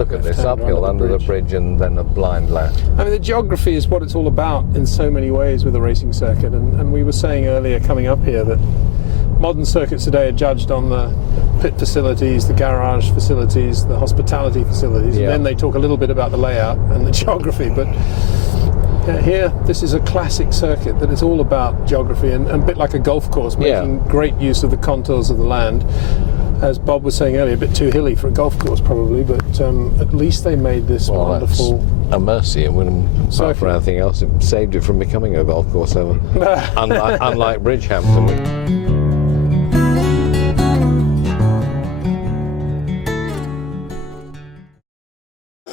look at this uphill under the bridge and then a blind left. I mean, the geography is what it's all about in so many ways with a racing circuit. And we were saying earlier coming up here that modern circuits today are judged on the pit facilities, the garage facilities, the hospitality facilities, and then they talk a little bit about the layout and the geography. But here, this is a classic circuit that is all about geography and a bit like a golf course, making great use of the contours of the land. As Bob was saying earlier, a bit too hilly for a golf course probably, but at least they made this wonderful... That's a mercy. It wouldn't, apart from anything else, it saved it from becoming a golf course ever. unlike Bridgehampton.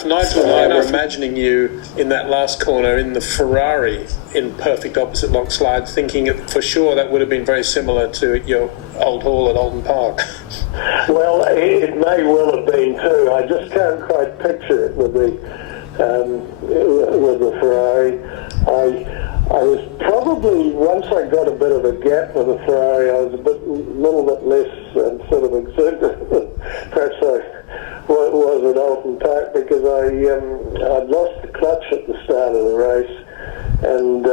Nigel and I are imagining you in that last corner in the Ferrari in perfect opposite lock slide, thinking for sure that would have been very similar to your old hall at Alden Park. Well, it may well have been too. I just can't quite picture it with the Ferrari. I was probably, once I got a bit of a gap with the Ferrari, I was a little bit less sort of exuberant. Perhaps I was at Alton Park because I'd lost the clutch at the start of the race, and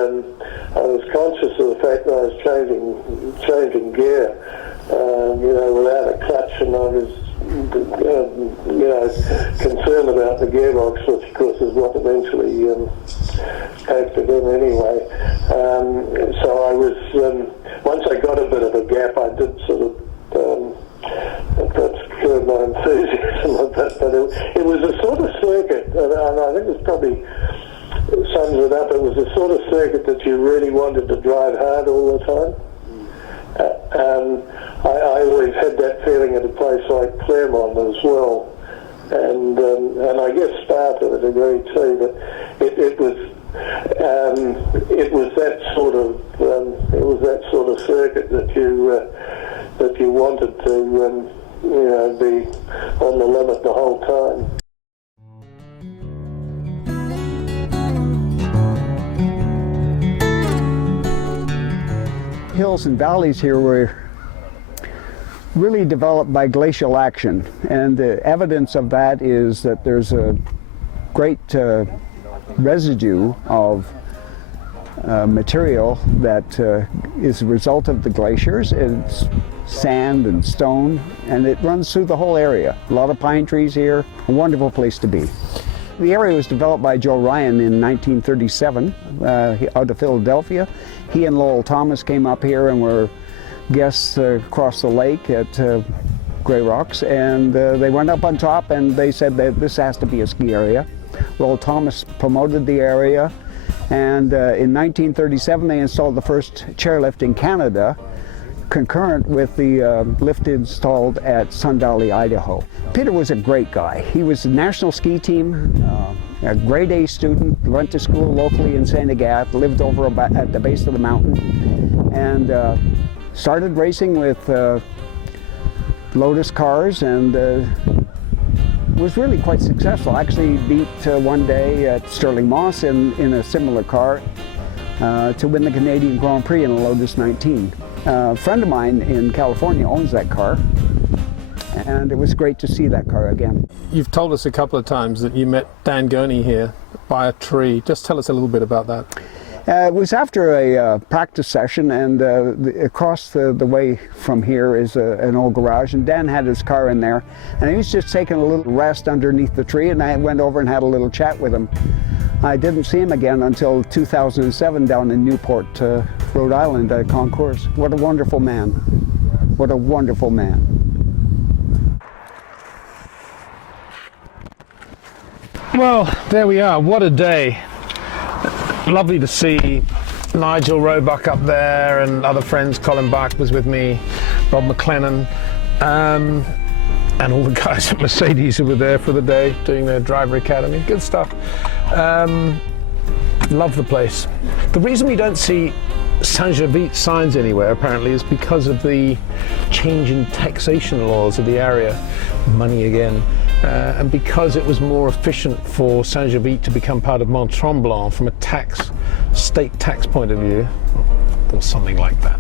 I was conscious of the fact that I was changing gear, without a clutch, and I was concerned about the gearbox, which of course is what eventually caved it in anyway. So I was, once I got a bit of a gap, I did sort of perhaps curb my enthusiasm a bit, but it was a sort of circuit, and I think it probably sums it up. It was a sort of circuit that you really wanted to drive hard all the time. I always had that feeling at a place like Claremont as well, and I guess Spa to a degree too. But it was that sort of circuit that you wanted to be on the limit the whole time. Hills and valleys here were really developed by glacial action, and the evidence of that is that there's a great residue of material that is a result of the glaciers. It's sand and stone, and it runs through the whole area. A lot of pine trees here, a wonderful place to be. The area was developed by Joe Ryan in 1937 out of Philadelphia. He and Lowell Thomas came up here and were guests across the lake at Grey Rocks, and they went up on top and they said that this has to be a ski area. Lowell Thomas promoted the area, and in 1937 they installed the first chairlift in Canada, concurrent with the lift installed at Sun Valley, Idaho. Peter was a great guy. He was a national ski team, a grade A student, went to school locally in St Agathe, lived over at the base of the mountain, and started racing with Lotus cars, and was really quite successful. Actually beat one day at Sterling Moss in a similar car to win the Canadian Grand Prix in a Lotus 19. A friend of mine in California owns that car, and it was great to see that car again. You've told us a couple of times that you met Dan Gurney here by a tree. Just tell us a little bit about that. It was after a practice session, and across the way from here is an old garage, and Dan had his car in there, and he was just taking a little rest underneath the tree, and I went over and had a little chat with him. I didn't see him again until 2007 down in Newport, Rhode Island at Concours. What a wonderful man. What a wonderful man. Well, there we are. What a day. Lovely to see Nigel Roebuck up there and other friends. Colin Bach was with me, Rob McLennan, and all the guys at Mercedes who were there for the day doing their driver academy. Good stuff. Love the place. The reason we don't see St Jovite signs anywhere apparently is because of the change in taxation laws of the area. Money again. And because it was more efficient for St Jovite to become part of Mont Tremblant from a state tax point of view, or something like that,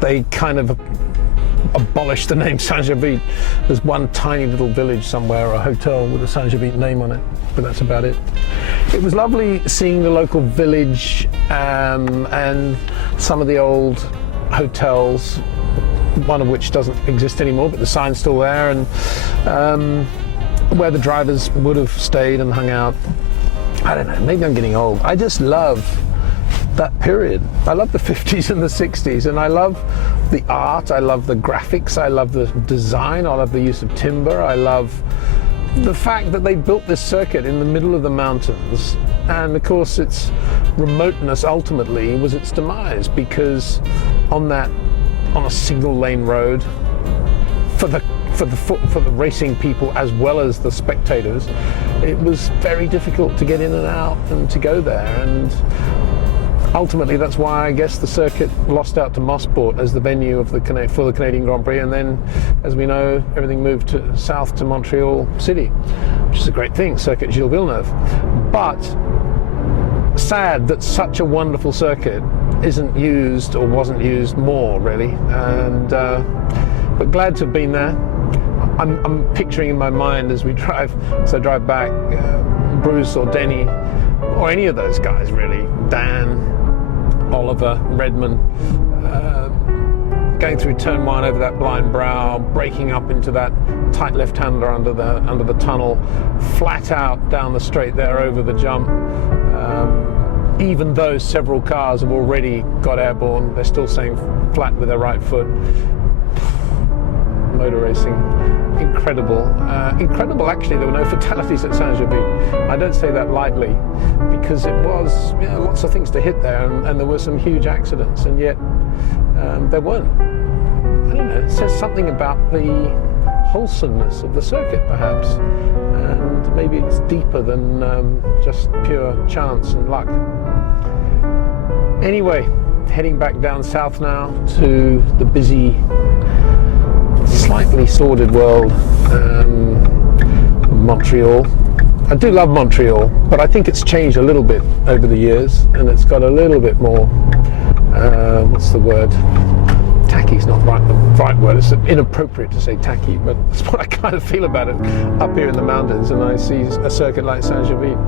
they kind of abolished the name St Jovite. There's one tiny little village somewhere, a hotel with a St Jovite name on it, but that's about it. It was lovely seeing the local village and some of the old hotels, one of which doesn't exist anymore, but the sign's still there, and where the drivers would have stayed and hung out. I don't know, maybe I'm getting old. I just love that period. I love the 50s and the 60s, and I love the art, I love the graphics, I love the design, I love the use of timber, I love the fact that they built this circuit in the middle of the mountains, and of course its remoteness ultimately was its demise, because on a single lane road for the racing people as well as the spectators, it was very difficult to get in and out and to go there, and ultimately that's why I guess the circuit lost out to Mosport as the venue for the Canadian Grand Prix, and then, as we know, everything moved south to Montreal City, which is a great thing, Circuit Gilles Villeneuve. But sad that such a wonderful circuit isn't used or wasn't used more, really, and but glad to have been there. I'm picturing in my mind as we drive back, Bruce or Denny or any of those guys really, Dan, Oliver, Redman, going through turn 1 over that blind brow, breaking up into that tight left-hander under the tunnel, flat out down the straight there over the jump. Even though several cars have already got airborne, they're still staying flat with their right foot. Motor racing, incredible. Incredible actually, there were no fatalities at St Jovite. I don't say that lightly, because it was, lots of things to hit there, and there were some huge accidents, and yet there weren't. I don't know, it says something about the wholesomeness of the circuit perhaps, and maybe it's deeper than just pure chance and luck. Anyway, heading back down south now to the busy, slightly sordid world of Montreal. I do love Montreal, but I think it's changed a little bit over the years, and it's got a little bit more, what's the word? Tacky's not the right word, it's inappropriate to say tacky, but that's what I kind of feel about it up here in the mountains, and I see a circuit like St Jovite.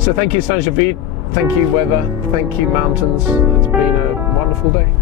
So thank you St Jovite, thank you weather, thank you mountains, it's been a wonderful day.